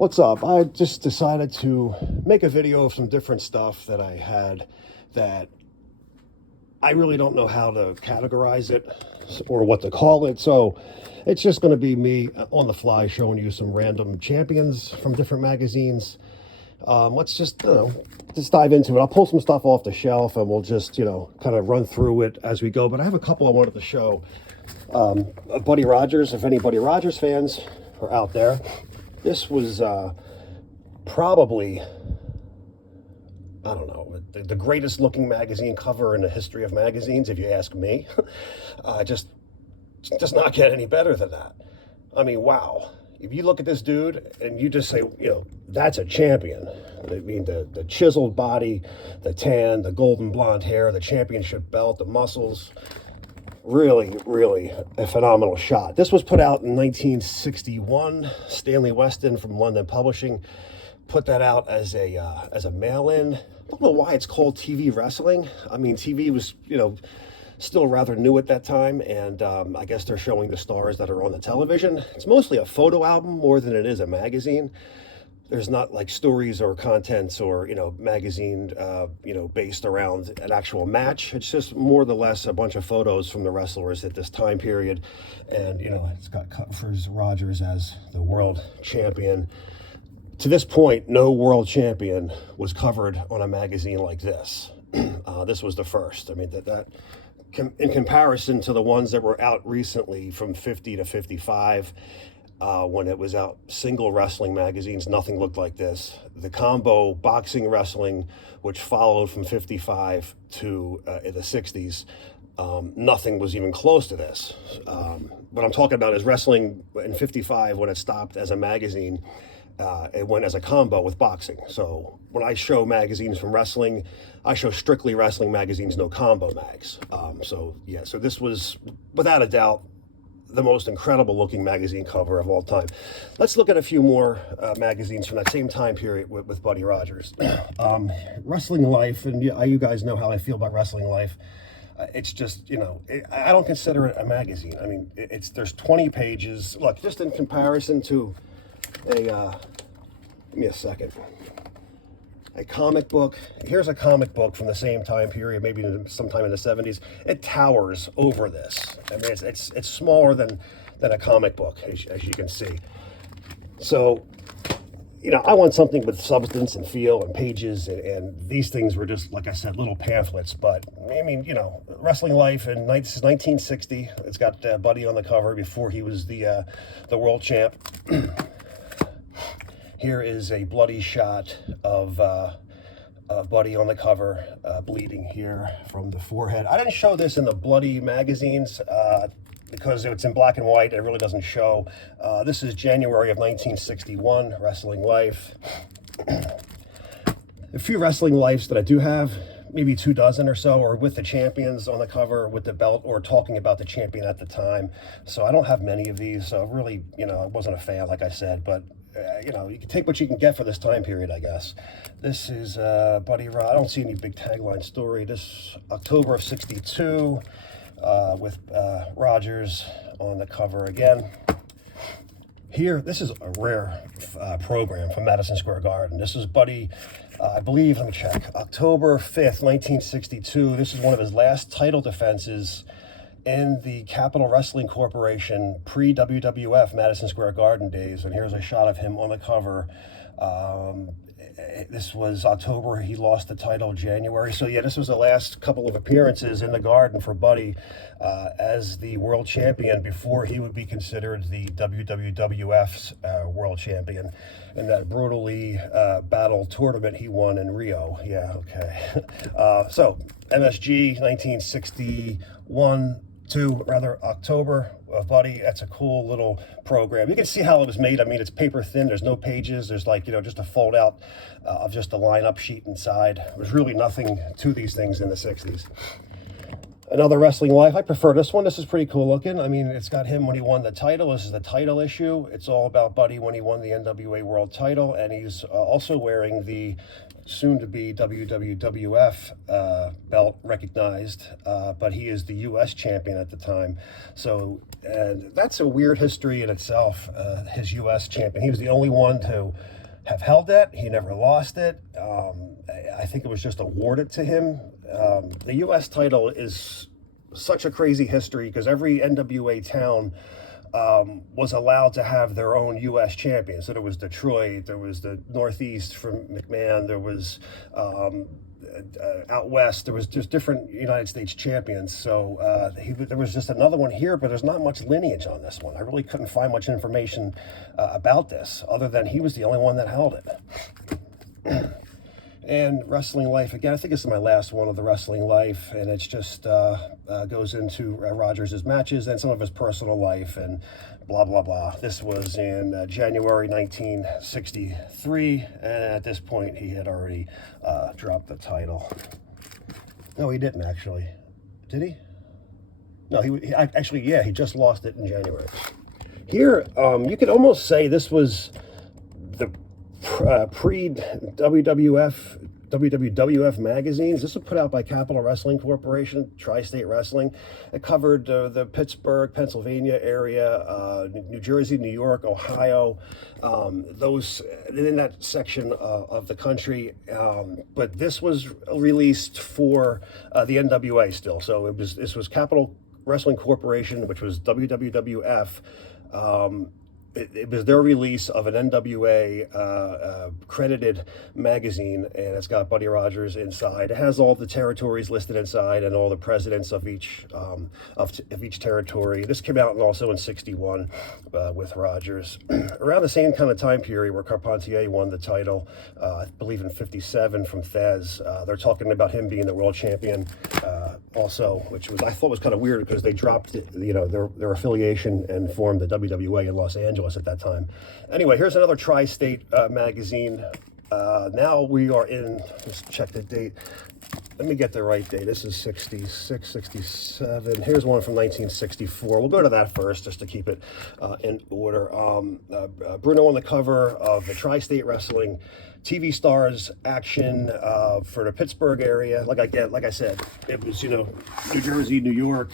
What's up? I just decided to make a video of some different stuff that I had that I really don't know how to categorize it or what to call it. So it's just going to be me on the fly showing you some random champions from different magazines. Let's just dive into it. I'll pull some stuff off the shelf and we'll just, kind of run through it as we go. But I have a couple I wanted to show. Buddy Rogers, if any Buddy Rogers fans are out there. This was probably, I don't know, the greatest looking magazine cover in the history of magazines, if you ask me. Just does not get any better than that. I mean, wow. If you look at this dude and you just say, that's a champion. I mean, the chiseled body, the tan, the golden blonde hair, the championship belt, the muscles. Really, really a phenomenal shot. This was put out in 1961. Stanley Weston from London Publishing put that out as a mail-in. I don't know why it's called TV Wrestling. I mean, TV was, still rather new at that time, and I guess they're showing the stars that are on the television. It's mostly a photo album more than it is a magazine. There's not like stories or contents or, magazine, based around an actual match. It's just more or less a bunch of photos from the wrestlers at this time period. And, it's got covers Rogers as the world champion. To this point, no world champion was covered on a magazine like this. This was the first. I mean, that in comparison to the ones that were out recently from 50 to 55, when it was out, single wrestling magazines, nothing looked like this. The combo boxing wrestling, which followed from 55 to in the 60s, nothing was even close to this. What I'm talking about is wrestling in 55, when it stopped as a magazine, it went as a combo with boxing. So when I show magazines from wrestling, I show strictly wrestling magazines, no combo mags. So this was, without a doubt, the most incredible looking magazine cover of all time. Let's look at a few more magazines from that same time period with Buddy Rogers. Wrestling Life, and you guys know how I feel about Wrestling Life. It's just, I don't consider it a magazine. I mean, there's 20 pages. Look, just in comparison to give me a second. A comic book. Here's a comic book from the same time period, maybe sometime in the 70s. It towers over this. I mean, it's smaller than a comic book, as you can see. So, I want something with substance and feel and pages, and these things were just, like I said, little pamphlets. But I mean, Wrestling Life in 1960. It's got Buddy on the cover before he was the world champ. Here is a bloody shot of Buddy on the cover, bleeding here from the forehead. I didn't show this in the bloody magazines because it's in black and white. It really doesn't show. This is January of 1961, Wrestling Life. A few Wrestling Lives that I do have, maybe 24 or so, are with the champions on the cover with the belt or talking about the champion at the time. So I don't have many of these. So really, I wasn't a fan, like I said, but you can take what you can get for this time period, I guess. This is Buddy Rogers. I don't see any big tagline story. This October of 62 with Rogers on the cover again. Here, this is a rare program from Madison Square Garden. This is Buddy, I believe, let me check, October 5th, 1962. This is one of his last title defenses in the Capital Wrestling Corporation pre-WWF Madison Square Garden days. And here's a shot of him on the cover. This was October. He lost the title January. So yeah, this was the last couple of appearances in the Garden for Buddy as the world champion before he would be considered the WWWF's world champion in that brutally battle tournament he won in Rio. Yeah, okay. So MSG 1961. October of Buddy. That's a cool little program. You can see how it was made. I mean, it's paper thin. There's no pages. There's just a fold out of just a lineup sheet inside. There's really nothing to these things in the 60s. Another Wrestling Life. I prefer this one. This is pretty cool looking. I mean, it's got him when he won the title. This is the title issue. It's all about Buddy when he won the NWA World title, and he's also wearing the soon-to-be WWWF belt, recognized, but he is the U.S. champion at the time. So, and that's a weird history in itself, his U.S. champion. He was the only one to have held it. He never lost it. I think it was just awarded to him. The U.S. title is such a crazy history because every NWA town was allowed to have their own U.S. champion. So there was Detroit, there was the Northeast from McMahon, there was out west, there was just different United States champions. So there was just another one here, but there's not much lineage on this one. I really couldn't find much information about this, other than he was the only one that held it. And Wrestling Life, again, I think this is my last one of the Wrestling Life, and it's just goes into Rogers' matches and some of his personal life and blah, blah, blah. This was in January 1963, and at this point, he had already dropped the title. No, he didn't, actually. Did he? No, he actually, yeah, he just lost it in January. Here, you could almost say this was the pre-WWF magazines. This was put out by Capital Wrestling Corporation, Tri-State Wrestling. It covered the Pittsburgh, Pennsylvania area, New Jersey, New York, Ohio, those in that section of the country. But this was released for the NWA still. So this was Capital Wrestling Corporation, which was WWWF. It was their release of an NWA credited magazine, and it's got Buddy Rogers inside. It has all the territories listed inside and all the presidents of each territory. This came out also in '61 with Rogers. Around the same kind of time period where Carpentier won the title, I believe in '57 from Thez. They're talking about him being the world champion also, which I thought was kind of weird because they dropped their affiliation and formed the WWA in Los Angeles at that time. Anyway, here's another Tri-State magazine. Now we are in, let's check the date. Let me get the right date. This is 66, 67. Here's one from 1964. We'll go to that first just to keep it in order. Bruno on the cover of the Tri-State Wrestling TV Stars action for the Pittsburgh area. Like I said, it was, New Jersey, New York,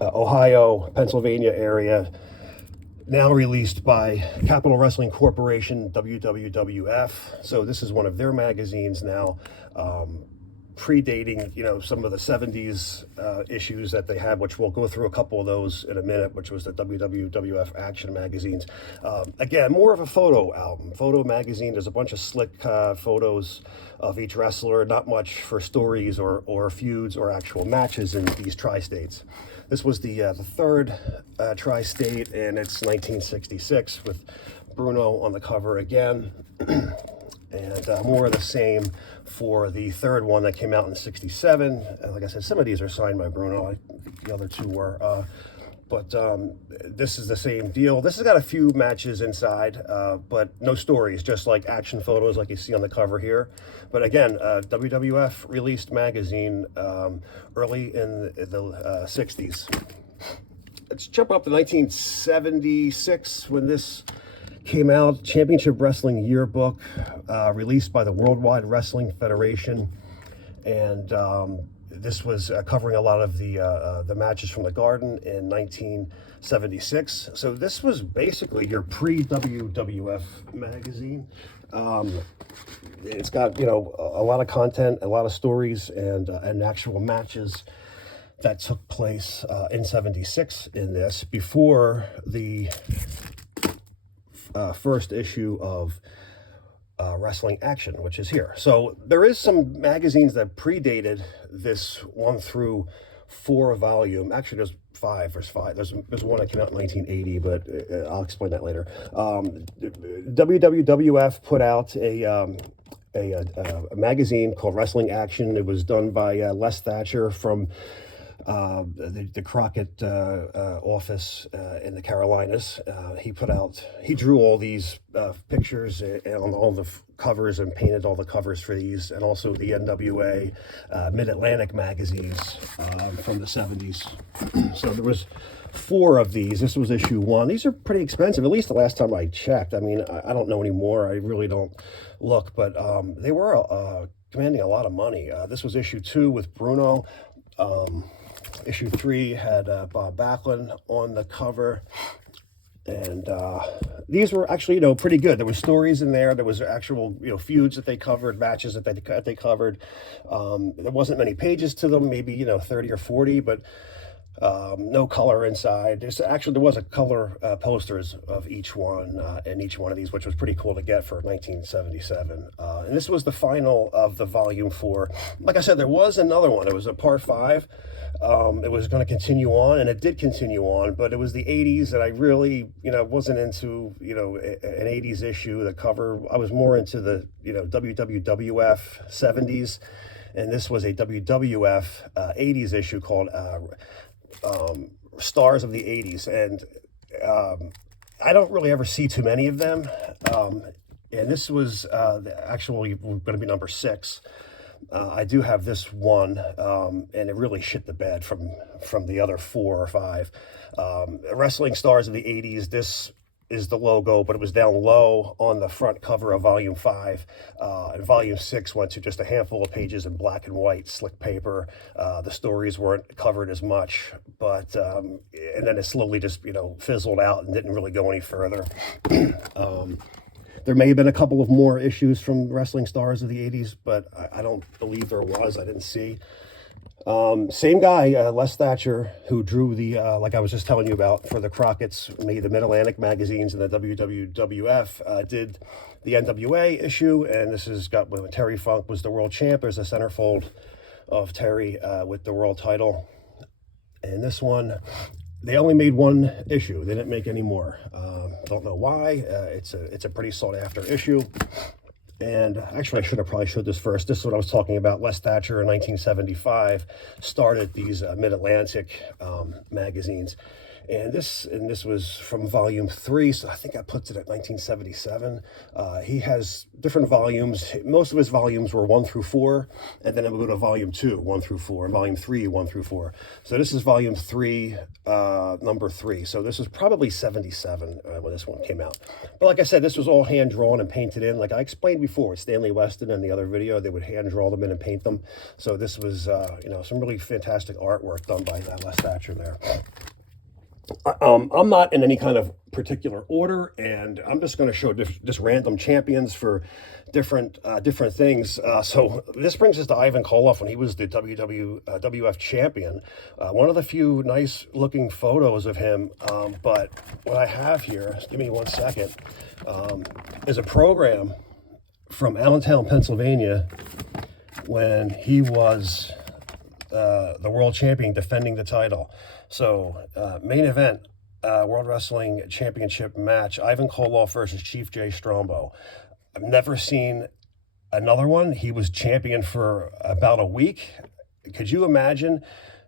Ohio, Pennsylvania area. Now released by Capital Wrestling Corporation, WWWF. So this is one of their magazines now, predating, some of the 70s issues that they had, which we'll go through a couple of those in a minute, which was the WWWF action magazines. Again, more of a photo album, photo magazine. There's a bunch of slick photos of each wrestler, not much for stories or feuds or actual matches in these tri-states. This was the third tri-state, and it's 1966 with Bruno on the cover again. And more of the same for the third one that came out in '67. Like I said, some of these are signed by Bruno. The other two were. But this is the same deal. This has got a few matches inside, but no stories, just like action photos like you see on the cover here. But again, WWF released magazine early in the 60s. Let's jump up to 1976 when this came out. Championship Wrestling Yearbook, released by the Worldwide Wrestling Federation. And this was covering a lot of the matches from the Garden in 1976. So this was basically your pre-WWF magazine. It's got a lot of content, a lot of stories, and actual matches that took place in '76 in this, before the first issue of Wrestling Action, which is here. So there is some magazines that predated this 1 through 4 volume. Actually, there's 5. There's 5. There's one that came out in 1980, but I'll explain that later. WWWF put out a magazine called Wrestling Action. It was done by Les Thatcher from the Crockett office in the Carolinas. He drew all these pictures on all the covers and painted all the covers for these, and also the NWA Mid-Atlantic magazines from the 70s. So there was 4 of these. This was issue 1. These are pretty expensive, at least the last time I checked. I mean, I don't know anymore. I really don't look, but they were commanding a lot of money. This was issue 2 with Bruno. Issue 3 had Bob Backlund on the cover. And these were actually, pretty good. There was stories in there. There was actual, feuds that they covered, matches that they covered. There wasn't many pages to them, maybe, 30 or 40, but no color inside. There was a color posters of each one in each one of these, which was pretty cool to get for 1977. And this was the final of the volume 4. Like I said, there was another one. It was a part 5. It was going to continue on, and it did continue on, but it was the 80s, and I really, wasn't into, an 80s issue. The cover, I was more into the, WWWF 70s, and this was a WWF 80s issue called Stars of the 80s, and I don't really ever see too many of them, and this was actually going to be number 6. I do have this one, and it really shit the bed from the other 4 or 5. Wrestling Stars of the 80s, this is the logo, but it was down low on the front cover of Volume 5. And Volume 6 went to just a handful of pages in black and white, slick paper. The stories weren't covered as much, but, and then it slowly just, fizzled out and didn't really go any further. There may have been a couple of more issues from Wrestling Stars of the 80s, but I don't believe there was. I didn't see. Same guy, Les Thatcher, who drew the, like I was just telling you about, for the Crockett's, made the Mid-Atlantic magazines and the WWWF, did the NWA issue, and this has got when Terry Funk was the world champ. There's a centerfold of Terry with the world title. And this one, they only made 1 issue. They didn't make any more. Don't know why. It's a pretty sought after issue. And actually, I should have probably showed this first. This is what I was talking about. Les Thatcher in 1975 started these Mid-Atlantic magazines. And this was from volume 3, so I think I put it at 1977. He has different volumes. Most of his volumes were 1 through 4, and then it would go to volume 2, 1 through 4, and volume 3, 1 through 4. So this is volume 3, number 3. So this was probably 77 when this one came out. But like I said, this was all hand-drawn and painted in. Like I explained before with Stanley Weston in the other video, they would hand-draw them in and paint them. So this was, some really fantastic artwork done by Les Thatcher there. I'm not in any kind of particular order, and I'm just going to show just random champions for different things. So this brings us to Ivan Koloff when he was the WWF champion. One of the few nice looking photos of him, but what I have here, give me 1 second, is a program from Allentown, Pennsylvania, when he was the world champion defending the title. So main event, World Wrestling Championship match, Ivan Koloff versus Chief Jay Strongbow. I've never seen another one. He was champion for about a week. Could you imagine?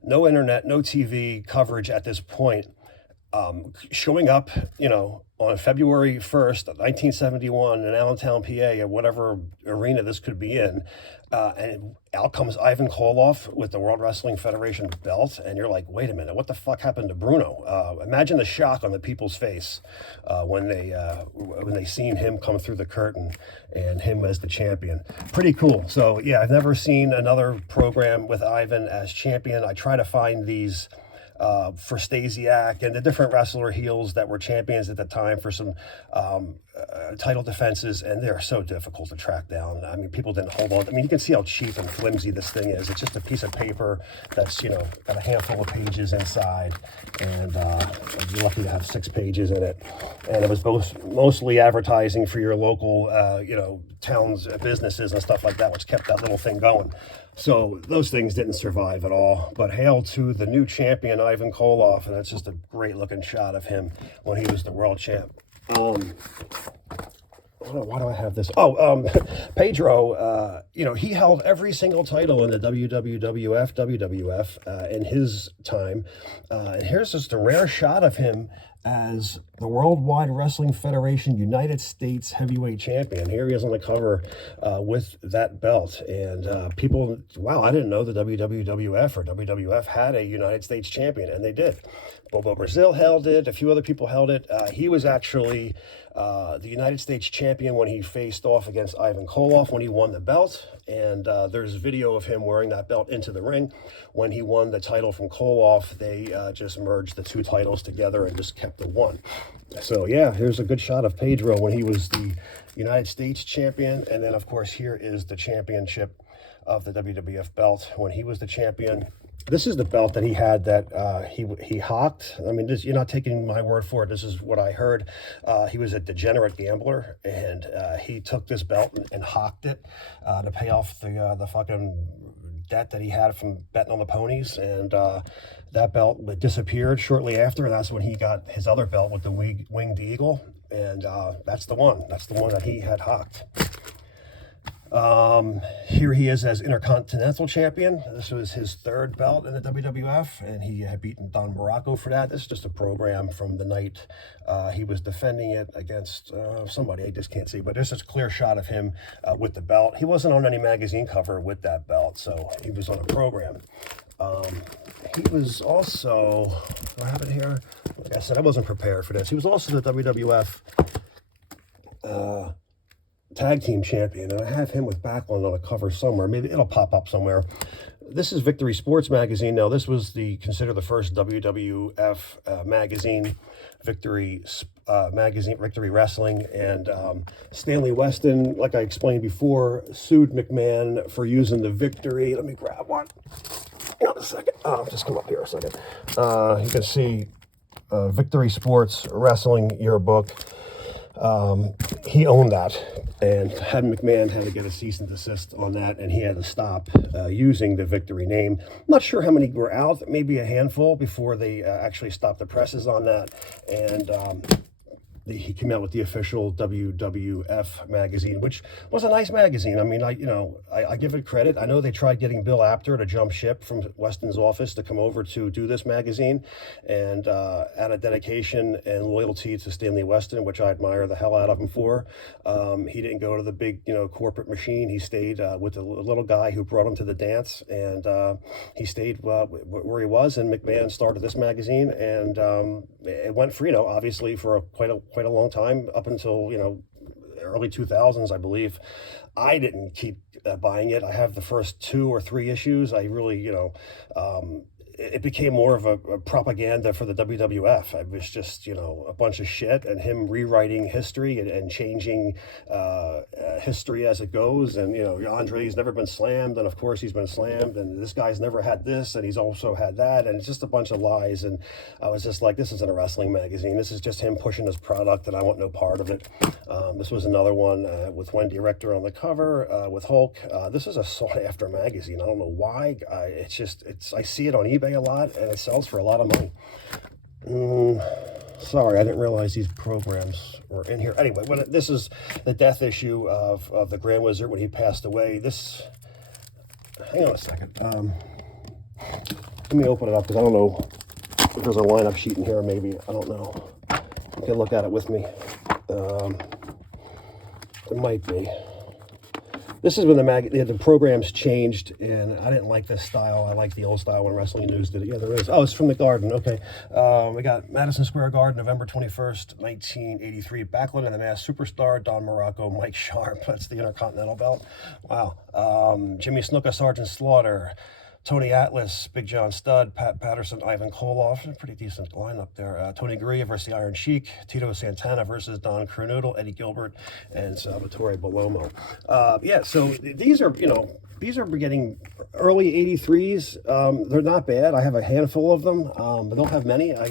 No internet, no TV coverage at this point. Showing up, on February 1st, 1971 in Allentown, PA, or whatever arena this could be in, and out comes Ivan Koloff with the World Wrestling Federation belt, and you're like, wait a minute, what the fuck happened to Bruno? Imagine the shock on the people's face when they seen him come through the curtain and him as the champion. Pretty cool. So yeah, I've never seen another program with Ivan as champion. I try to find these for Stasiak and the different wrestler heels that were champions at the time for some title defenses, and they're so difficult to track down. I mean, people didn't hold on. I mean, you can see how cheap and flimsy this thing is. It's just a piece of paper that's, got a handful of pages inside, and you're lucky to have 6 pages in it. And it was mostly advertising for your local, towns, businesses and stuff like that, which kept that little thing going. So those things didn't survive at all. But hail to the new champion, Ivan Koloff, and that's just a great looking shot of him when he was the world champ. why do I have this? Oh, Pedro, he held every single title in the WWWF, WWF in his time. And here's just a rare shot of him as the Worldwide Wrestling Federation United States Heavyweight Champion. Here he is on the cover with that belt. And people, wow, I didn't know the WWWF or WWF had a United States champion, and they did. Bobo Brazil held it. A few other people held it. He was actually the United States champion when he faced off against Ivan Koloff when he won the belt. And there's video of him wearing that belt into the ring. When he won the title from Koloff, they just merged the two titles together and just kept the one. So yeah, here's a good shot of Pedro when he was the United States champion. And then of course here is the championship of the WWF belt when he was the champion. This is the belt that he had that he hawked. I mean, you're not taking my word for it. This is what I heard. He was a degenerate gambler, and he took this belt and hawked it to pay off the fucking debt that he had from betting on the ponies. And that belt disappeared shortly after, and that's when he got his other belt with the winged eagle. And that's the one. That's the one that he had hawked. Here he is as Intercontinental Champion. This was his third belt in the WWF, and he had beaten Don Morocco for that. This is just a program from the night he was defending it against somebody I just can't see, but there's a clear shot of him with the belt. He wasn't on any magazine cover with that belt, so he was on a program. He was also, what happened here? Like I said, I wasn't prepared for this. He was also the WWF tag team champion, and I have him with Backlund on a cover somewhere. Maybe it'll pop up somewhere. This is Victory Sports Magazine. Now, this was considered the first WWF magazine, Victory magazine, Victory Wrestling, and Stanley Weston, like I explained before, sued McMahon for using the Victory. Let me grab one. Hold on a second. Just come up here a second. You can see Victory Sports Wrestling Yearbook. He owned that, and McMahon had to get a cease and desist on that, and he had to stop using the Victory name. I'm not sure how many were out, maybe a handful before they actually stopped the presses on that, and he came out with the official WWF magazine, which was a nice magazine. I mean, I give it credit. I know they tried getting Bill Apter to jump ship from Weston's office to come over to do this magazine, and out of dedication and loyalty to Stanley Weston, which I admire the hell out of him for, he didn't go to the big, corporate machine. He stayed with the little guy who brought him to the dance, and he stayed where he was. And McMahon started this magazine, and it went for, obviously for quite a long time, up until early 2000s, I believe. I didn't keep buying it. I have the first 2 or 3 issues. I really it became more of a propaganda for the WWF. It was just, a bunch of shit, and him rewriting history and changing history as it goes. And, Andre's never been slammed, and of course he's been slammed, and this guy's never had this, and he's also had that, and it's just a bunch of lies. And I was just like, this isn't a wrestling magazine. This is just him pushing his product, and I want no part of it. This was another one with Wendy Richter on the cover with Hulk. This is a sought-after magazine. I don't know why. I see it on eBay a lot, and it sells for a lot of money. Sorry, I didn't realize these programs were in here. Anyway, this is the death issue of the Grand Wizard when he passed away. Hang on a second. Let me open it up, because I don't know if there's a lineup sheet in here, maybe. I don't know. You can look at it with me. There might be. This is when the programs changed, and I didn't like this style. I like the old style when Wrestling News did it. Yeah, there is. Oh, it's from the Garden. Okay. We got Madison Square Garden, November 21st, 1983. Backlund and the Masked Superstar, Don Morocco, Mike Sharp. That's the Intercontinental belt. Wow. Jimmy Snuka, Sergeant Slaughter. Tony Atlas, Big John Studd, Pat Patterson, Ivan Koloff. A pretty decent lineup there. Tony Gurria versus the Iron Sheik. Tito Santana versus Don Kernoodle, Eddie Gilbert, and Salvatore Bellomo. So these are, these are getting early 83s. They're not bad. I have a handful of them, but I don't have many. I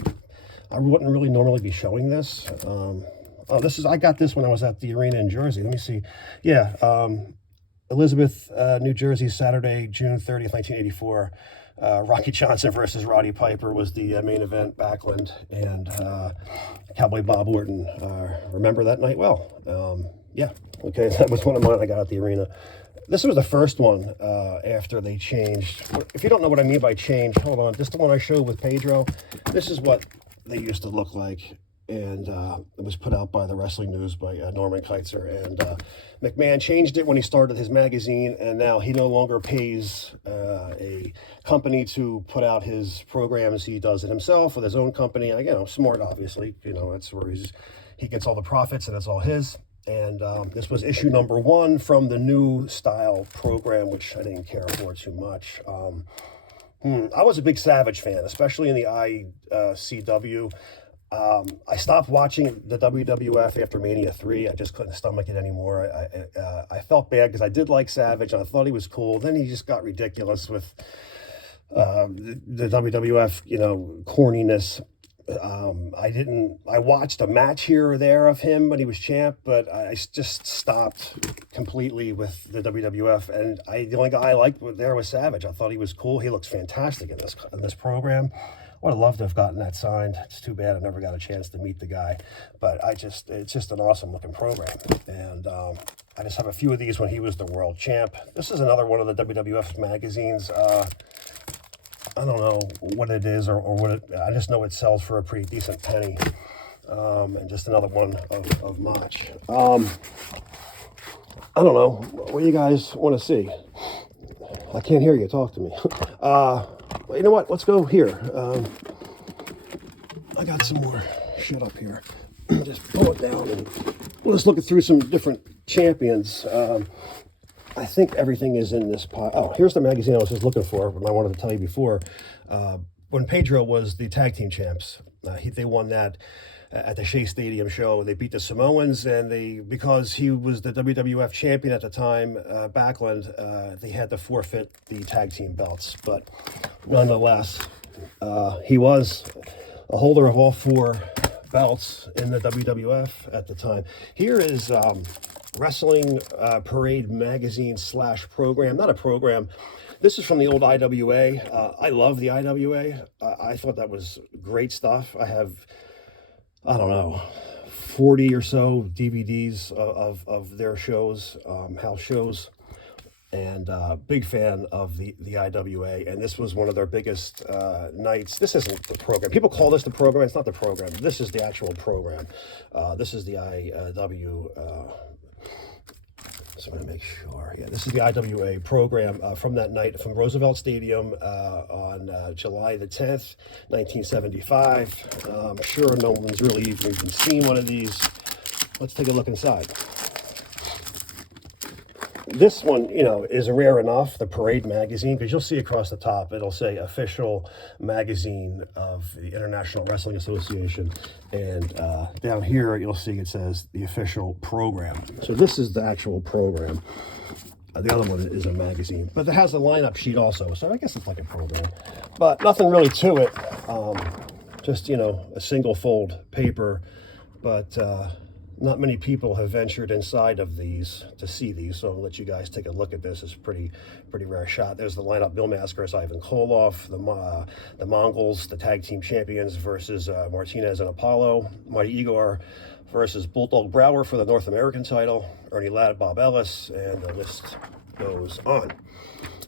wouldn't really normally be showing this. I got this when I was at the arena in Jersey. Let me see. Yeah. Elizabeth, New Jersey, Saturday, June 30th, 1984. Rocky Johnson versus Roddy Piper was the main event. Backlund and Cowboy Bob Orton. Remember that night well. Yeah, okay, that was one of mine I got at the arena. This was the first one after they changed. If you don't know what I mean by change, hold on. This is the one I showed with Pedro. This is what they used to look like. And it was put out by the Wrestling News by Norman Keitzer. And McMahon changed it when he started his magazine. And now he no longer pays a company to put out his programs. He does it himself with his own company. And, smart, obviously. That's where he gets all the profits and it's all his. And this was issue number 1 from the new style program, which I didn't care for too much. I was a big Savage fan, especially in the ICW. I stopped watching the WWF after Mania 3. I just couldn't stomach it anymore. I felt bad because I did like Savage and I thought he was cool. Then he just got ridiculous with the WWF, corniness. I watched a match here or there of him when he was champ, but I just stopped completely with the WWF. And the only guy I liked there was Savage. I thought he was cool. He looks fantastic in this program. Would have loved to have gotten that signed. It's too bad I never got a chance to meet the guy, but it's just an awesome looking program. And I just have a few of these when he was the world champ. This is another one of the WWF magazines. I don't know what it is or what I just know it sells for a pretty decent penny. And just another one of Mach. I don't know. What do you guys want to see? I can't hear you. Talk to me. You know what? Let's go here. I got some more shit up here. Just pull it down and we'll just look through some different champions. I think everything is in this pile. Oh, here's the magazine I was just looking for, but I wanted to tell you before. When Pedro was the tag team champs, they won that at the Shea Stadium show. They beat the Samoans, and because he was the WWF champion at the time, Backlund, they had to forfeit the tag team belts. But nonetheless, he was a holder of all 4 belts in the WWF at the time. Here is Wrestling Parade magazine / program. Not a program. This is from the old IWA. I love the IWA. I thought that was great stuff. I have, I don't know, 40 or so DVDs of their shows, house shows, and big fan of the IWA. And this was one of their biggest nights. This isn't the program. People call this the program. It's not the program. This is the actual program. This is the IW. So I'm going to make sure. Yeah, this is the IWA program from that night from Roosevelt Stadium on July the 10th, 1975. I'm sure no one's really even seen one of these. Let's take a look inside. This one, is rare enough, the Parade magazine, because you'll see across the top, it'll say official magazine of the International Wrestling Association. And down here, you'll see it says the official program. So this is the actual program. The other one is a magazine, but it has a lineup sheet also. So I guess it's like a program, but nothing really to it. Just, a single fold paper, but not many people have ventured inside of these to see these, so I'll let you guys take a look at this. It's a pretty rare shot. There's the lineup: Bill Maskers, Ivan Koloff, the Mongols, the tag team champions versus Martinez and Apollo, Mighty Igor versus Bulldog Brower for the North American title, Ernie Ladd, Bob Ellis, and the list goes on.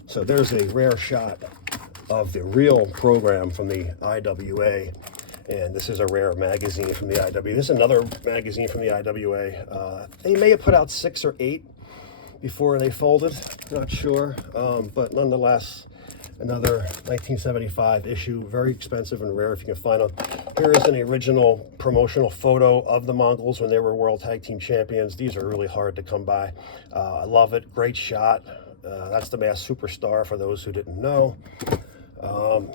So there's a rare shot of the real program from the IWA. And this is a rare magazine from the IWA. This is another magazine from the IWA. They may have put out 6 or 8 before they folded, not sure. But nonetheless, another 1975 issue, very expensive and rare if you can find them. Here is an original promotional photo of the Mongols when they were World Tag Team Champions. These are really hard to come by. I love it, great shot. That's the Masked Superstar for those who didn't know.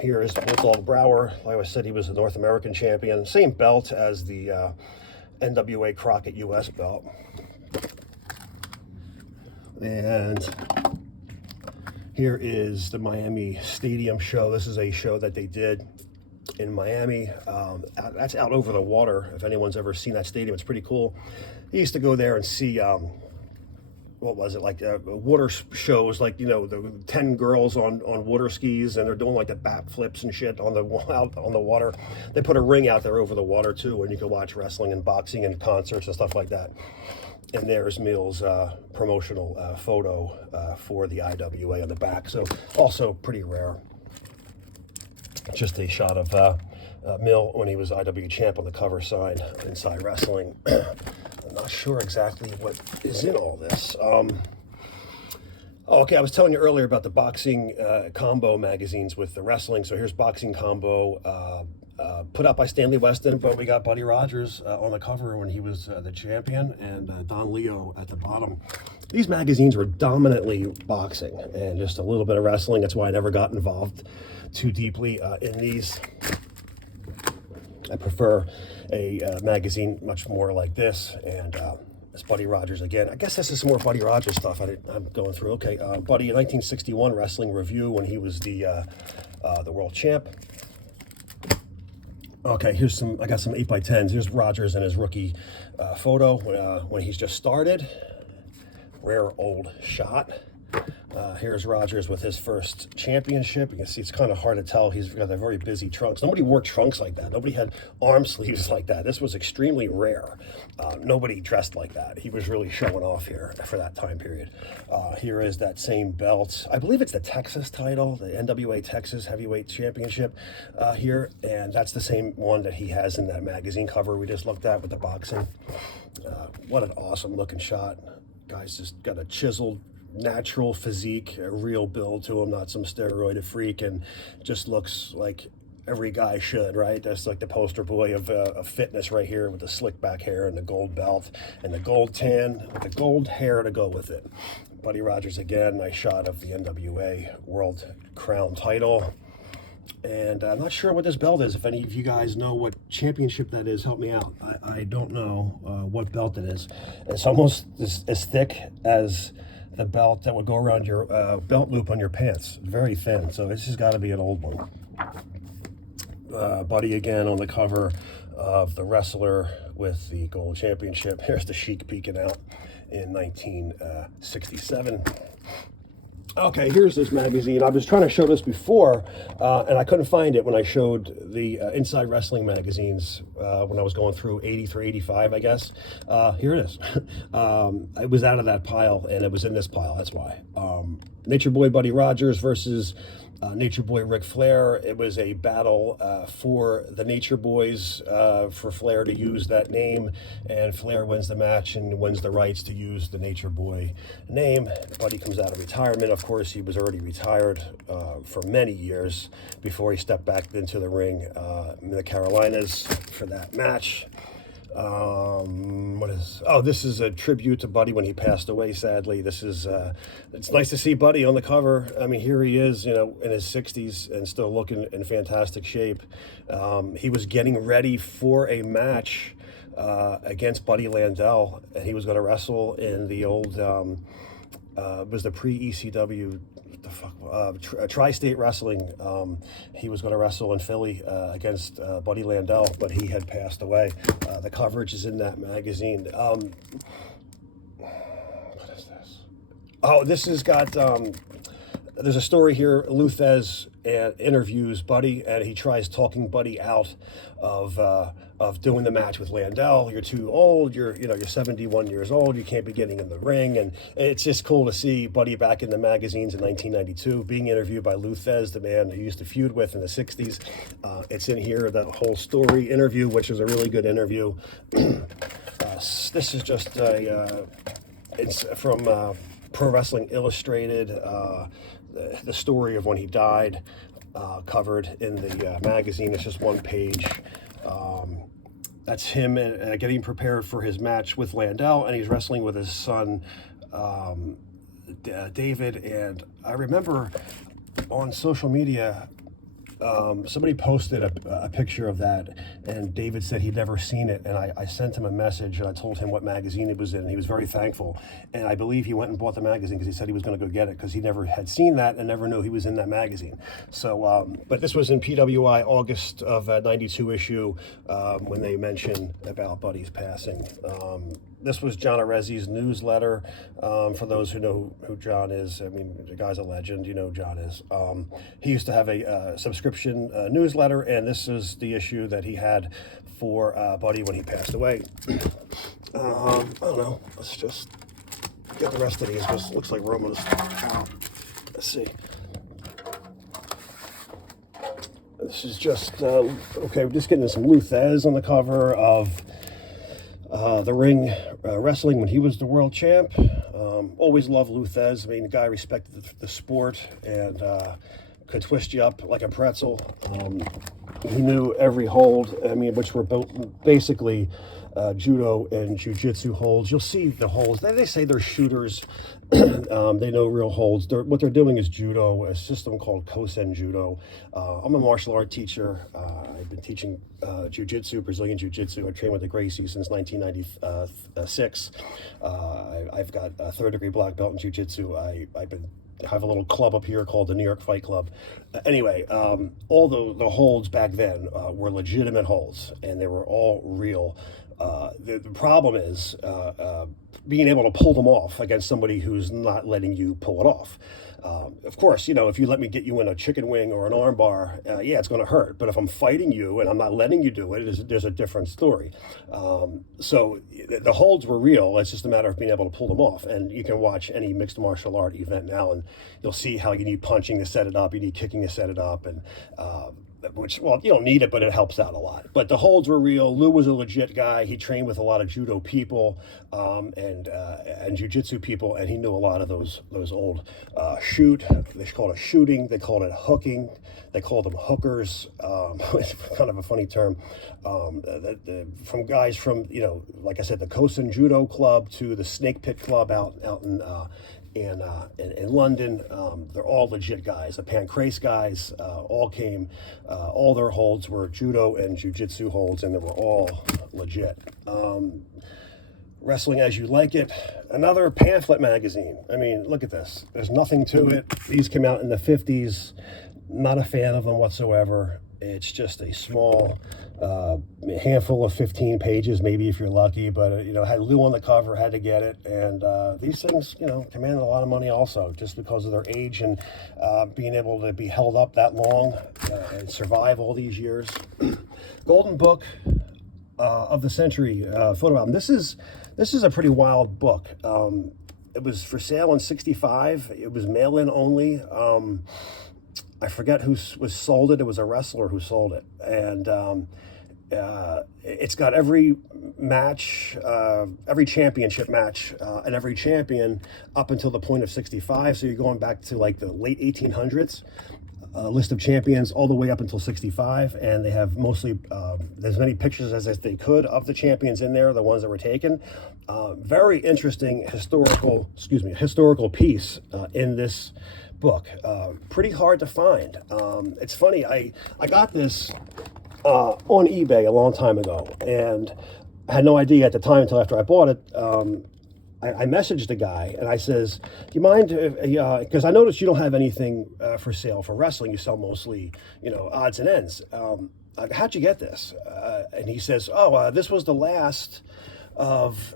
Here is Bulldog Brower. Like I said, he was the North American champion. Same belt as the NWA Crockett US belt. And here is the Miami Stadium show. This is a show that they did in Miami. That's out over the water. If anyone's ever seen that stadium, it's pretty cool. I used to go there and see what was it, like water shows, like, you know, the 10 girls on water skis, and they're doing like the bat flips and shit on the out on the water. They put a ring out there over the water too, and you can watch wrestling and boxing and concerts and stuff like that. And there's Mill's promotional photo for the IWA on the back. So also pretty rare. Just a shot of Mill when he was IW champ on the cover side, Inside Wrestling. I'm not sure exactly what is in all this. Okay, I was telling you earlier about the boxing combo magazines with the wrestling. So here's Boxing Combo, put out by Stanley Weston, but we got Buddy Rogers on the cover when he was the champion, and Don Leo at the bottom. These magazines were dominantly boxing and just a little bit of wrestling. That's why I never got involved too deeply in these. I prefer a magazine much more like this, and it's Buddy Rogers again. I guess this is some more Buddy Rogers stuff I'm going through. Okay, Buddy, 1961 Wrestling Review when he was the world champ. Okay, here's some, I got some 8x10s. Here's Rogers in his rookie photo when he's just started. Rare old shot. Here's Rogers with his first championship. You can see it's kind of hard to tell. He's got a very busy trunks. Nobody wore trunks like that. Nobody had arm sleeves like that. This was extremely rare. Nobody dressed like that. He was really showing off here for that time period. Here is that same belt. I believe it's the Texas title, the NWA Texas Heavyweight Championship here. And that's the same one that he has in that magazine cover we just looked at with the boxing. What an awesome looking shot. Guy's just got a chiseled, natural physique, a real build to him, not some steroided freak, and just looks like every guy should, right? That's like the poster boy of fitness right here, with the slick back hair and the gold belt and the gold tan with the gold hair to go with it. Buddy Rogers again, nice shot of the NWA World Crown title. And I'm not sure what this belt is. If any of you guys know what championship that is, help me out. I don't know what belt it is. It's almost as thick as the belt that would go around your belt loop on your pants. Very thin, so this has got to be an old one. Buddy again on the cover of The Wrestler with the gold championship. Here's the Sheik peeking out in 1967. Okay, here's this magazine. I was trying to show this before, and I couldn't find it when I showed the Inside Wrestling magazines when I was going through 80 through 85, I guess. Here it is. It was out of that pile, and it was in this pile, that's why. Nature Boy Buddy Rogers versus Nature Boy Ric Flair. It was a battle for the Nature Boys, for Flair to use that name, and Flair wins the match and wins the rights to use the Nature Boy name. Buddy comes out of retirement. Of course, he was already retired for many years before he stepped back into the ring in the Carolinas for that match. This is a tribute to Buddy when he passed away, sadly. This is it's nice to see Buddy on the cover. I mean, here he is, you know, in his 60s and still looking in fantastic shape. He was getting ready for a match against Buddy Landel, and he was going to wrestle in the old it was the pre-ECW Tri-State Wrestling. He was going to wrestle in Philly against Buddy Landel, but he had passed away. The coverage is in that magazine. What is this? Oh, this has got, there's a story here. Lou Thez interviews Buddy, and he tries talking Buddy out of doing the match with Landel. You're too old. You're 71 years old. You can't be getting in the ring. And it's just cool to see Buddy back in the magazines in 1992, being interviewed by Lou Thez, the man he used to feud with in the 60s. It's in here, that whole story interview, which is a really good interview. This is just it's from Pro Wrestling Illustrated, the story of when he died, covered in the magazine. It's just one page. That's him getting prepared for his match with Landel, and he's wrestling with his son, David. And I remember on social media, somebody posted a picture of that, and David said he'd never seen it, and I sent him a message, and I told him what magazine it was in, and he was very thankful. And I believe he went and bought the magazine because he said he was going to go get it, because he never had seen that and never knew he was in that magazine. So, but this was in PWI August of '92 issue, when they mentioned about Buddy's passing. This was John Arezzi's newsletter. For those who know who John is, I mean, the guy's a legend. You know who John is. He used to have a subscription newsletter, and this is the issue that he had for Buddy when he passed away. I don't know. Let's just get the rest of these. This looks like Romans. Let's see. This is just, okay, we're just getting some Lou Thez on the cover of the ring wrestling when he was the world champ. Always loved Lou Thez. I mean, the guy respected the sport and could twist you up like a pretzel. He knew every hold, I mean, which were basically judo and jiu-jitsu holds. You'll see the holds. They say they're shooters. They know real holds. What they're doing is judo, a system called Kosen Judo. I'm a martial art teacher. I've been teaching jiu-jitsu, Brazilian jiu-jitsu. I trained with the Gracies since 1996. I've got a third-degree black belt in jiu-jitsu. I have a little club up here called the New York Fight Club. Anyway, all the holds back then were legitimate holds, and they were all real. The problem is being able to pull them off against somebody who's not letting you pull it off. Of course, you know, if you let me get you in a chicken wing or an arm bar, yeah, it's going to hurt. But if I'm fighting you and I'm not letting you do it, there's a different story. So the holds were real. It's just a matter of being able to pull them off. And you can watch any mixed martial art event now, and you'll see how you need punching to set it up, you need kicking to set it up, and which, well, you don't need it, but it helps out a lot. But the holds were real. Lou was a legit guy. He trained with a lot of judo people and jiu-jitsu people, and he knew a lot of those old shoot. They called it shooting. They called it hooking. They called them hookers. It's kind of a funny term. From guys from, you know, like I said, the Kosen Judo Club to the Snake Pit Club out in London. They're all legit guys. The Pancrase guys all came. All their holds were judo and jiu-jitsu holds, and they were all legit. Wrestling As You Like It, another pamphlet magazine. I mean, look at this. There's nothing to it. These came out in the 50s. Not a fan of them whatsoever. It's just a small handful of 15 pages, maybe if you're lucky, but you know, had Lou on the cover, had to get it. And these things, you know, command a lot of money also, just because of their age and being able to be held up that long and survive all these years. Golden Book of the Century photo album. This is a pretty wild book. It was for sale in '65. It was mail-in only. I forget who was sold it. It was a wrestler who sold it. And it's got every match, every championship match, and every champion up until the point of 65. So you're going back to like the late 1800s. List of champions all the way up until 65. And they have mostly as many pictures as they could of the champions in there, the ones that were taken. Very interesting historical piece in this book. Pretty hard to find. It's funny, I got this on eBay a long time ago, and I had no idea at the time until after I bought it. I messaged the guy and I says, do you mind, because I noticed you don't have anything for sale for wrestling. You sell mostly, you know, odds and ends. How'd you get this? And he says, this was the last of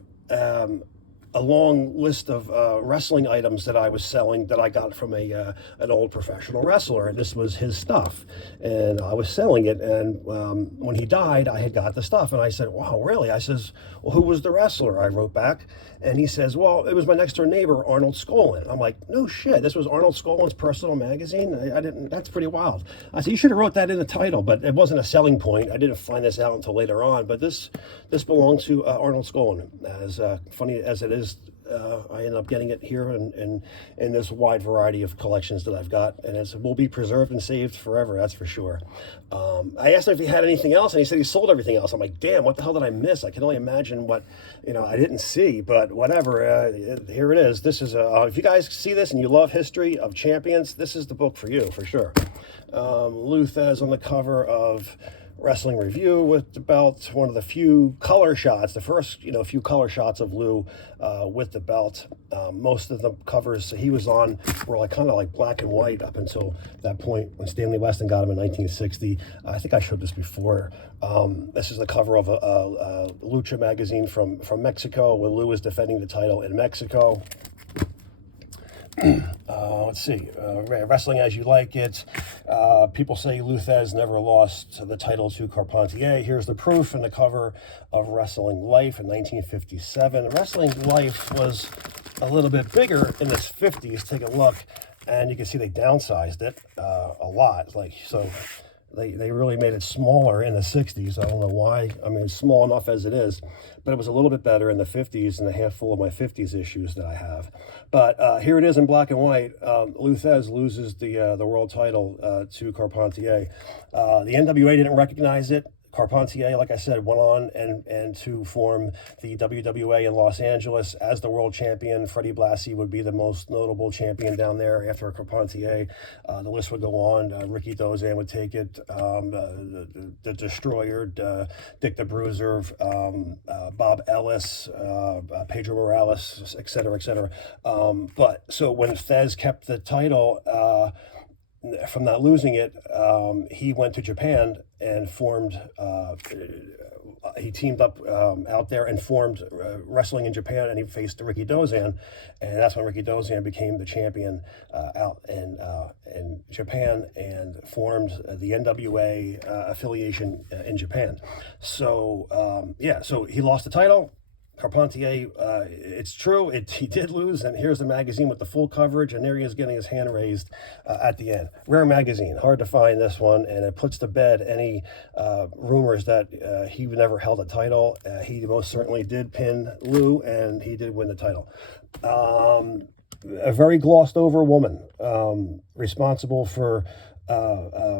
a long list of wrestling items that I was selling that I got from an old professional wrestler, and this was his stuff, and I was selling it. And when he died, I had got the stuff, and I said, "Wow, really?" I says, "Well, who was the wrestler?" I wrote back, and he says, "Well, it was my next door neighbor, Arnold Skolin." I'm like, "No shit, this was Arnold Skolin's personal magazine?" I didn't. That's pretty wild. I said, "You should have wrote that in the title," but it wasn't a selling point. I didn't find this out until later on. But this belonged to Arnold Skolin. As funny as it is, I ended up getting it here in this wide variety of collections that I've got, and it will be preserved and saved forever, that's for sure. I asked him if he had anything else, and he said he sold everything else. I'm like, damn, what the hell did I miss? I can only imagine what, I didn't see, but whatever. Here it is. This is, if you guys see this and you love history of champions, this is the book for you, for sure. Lou Thez on the cover of wrestling review with the belt. One of the few color shots, the first few color shots of Lou with the belt. Most of the covers he was on were like kind of like black and white up until that point when Stanley Weston got him in 1960. I think I showed this before. This is the cover of a Lucha magazine from Mexico when Lou was defending the title in Mexico. Let's see, Wrestling As You Like It. People say Lou Thesz never lost the title to Carpentier. Here's the proof in the cover of Wrestling Life in 1957. Wrestling Life was a little bit bigger in the 50s. Take a look, and you can see they downsized it a lot. They really made it smaller in the 60s. I don't know why. I mean, it's small enough as it is, but it was a little bit better in the 50s and a handful of my 50s issues that I have. But here it is in black and white. Lou Thesz loses the world title to Carpentier. The NWA didn't recognize it. Carpentier, like I said, went on and to form the WWA in Los Angeles as the world champion. Freddie Blassie would be the most notable champion down there after Carpentier. The list would go on. Ricky Dozan would take it. The Destroyer, Dick the Bruiser, Bob Ellis, Pedro Morales, et cetera, et cetera. But so when Thesz kept the title, from not losing it, he went to Japan and formed, he teamed up out there and formed Wrestling in Japan, and he faced Ricky Dozan, and that's when Ricky Dozan became the champion out in Japan and formed the NWA affiliation in Japan. So, so he lost the title. Carpentier, it's true, he did lose, and here's the magazine with the full coverage, and there he is getting his hand raised at the end. Rare magazine, hard to find this one, and it puts to bed any rumors that he never held a title. He most certainly did pin Lou, and he did win the title. A very glossed over woman, responsible for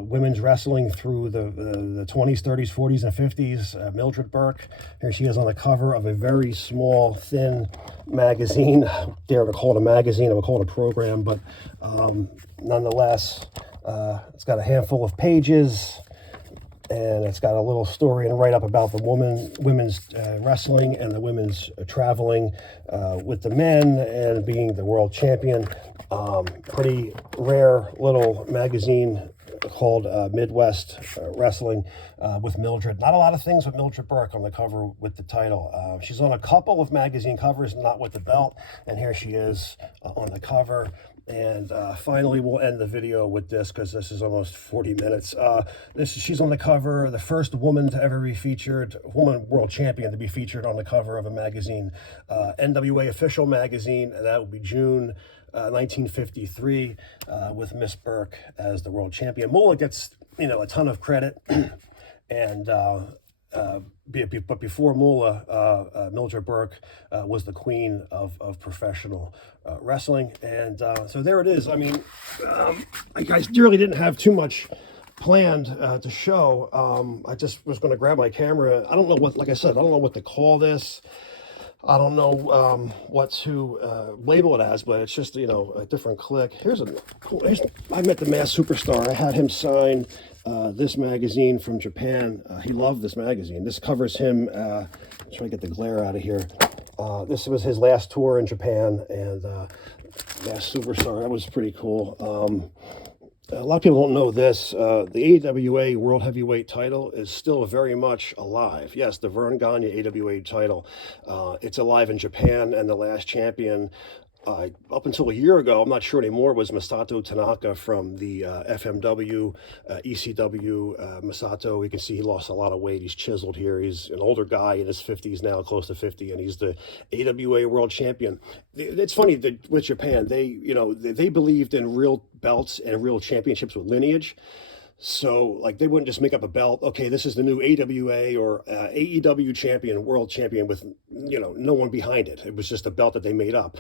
women's wrestling through the 20s, 30s, 40s, and 50s. Mildred Burke. Here she is on the cover of a very small, thin magazine. I dare to call it a magazine. I would call it a program, but nonetheless, it's got a handful of pages, and it's got a little story and write-up about the women's wrestling and the women's traveling with the men and being the world champion. Pretty rare little magazine called Midwest Wrestling with Mildred. Not a lot of things with Mildred Burke on the cover with the title. She's on a couple of magazine covers, not with the belt, and here she is on the cover. And finally, we'll end the video with this because this is almost 40 minutes. She's on the cover, the first woman to ever be featured, woman world champion to be featured on the cover of a magazine, NWA official magazine, and that will be June 1953, with Miss Burke as the world champion. Moolah gets, a ton of credit, and but before Moolah, Mildred Burke was the queen of professional wrestling, and so there it is. I mean, I really didn't have too much planned to show. I just was going to grab my camera. I don't know what, like I said, I don't know what to call this. I don't know what to label it as, but it's just, a different click. I met the Masked Superstar. I had him sign this magazine from Japan. He loved this magazine. This covers him. Try to get the glare out of here. This was his last tour in Japan, and Masked Superstar. That was pretty cool. A lot of people don't know this. The AWA World Heavyweight title is still very much alive. Yes, the Vern Gagne AWA title. It's alive in Japan, and the last champion, up until a year ago, I'm not sure anymore, was Masato Tanaka from the FMW, ECW. Masato, you can see he lost a lot of weight. He's chiseled here. He's an older guy in his 50s now, close to 50, and he's the AWA World Champion. It's funny that with Japan, they believed in real belts and real championships with lineage. So, they wouldn't just make up a belt. Okay, this is the new AWA or AEW champion, world champion with, no one behind it. It was just a belt that they made up.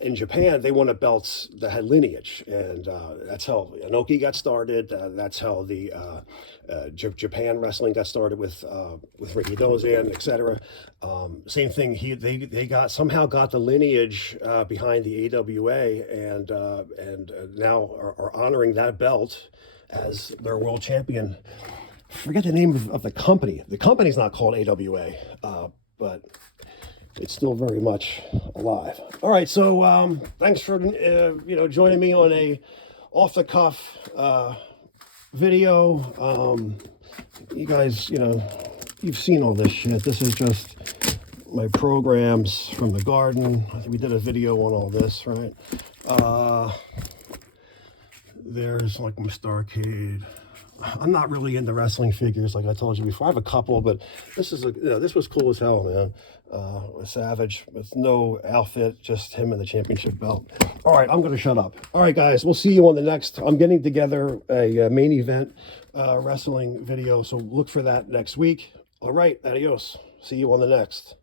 In Japan, they wanted belts that had lineage, and that's how Inoki got started. That's how the Japan wrestling got started with Ricky Dozan, etc. Same thing. They somehow got the lineage behind the AWA, and now are honoring that belt as their world champion forget the name of the company. The company's not called AWA, but it's still very much alive. All right, so thanks for joining me on a off the cuff video. You guys, you've seen all this shit. This is just my programs from the garden. I think we did a video on all this, right? There's like my Starcade. I'm not really into wrestling figures, like I told you before. I have a couple, but this is this was cool as hell, man. A Savage with no outfit, just him and the championship belt. All right, I'm gonna shut up. All right, guys, we'll see you on the next. I'm getting together a main event wrestling video, so look for that next week. All right, adios. See you on the next.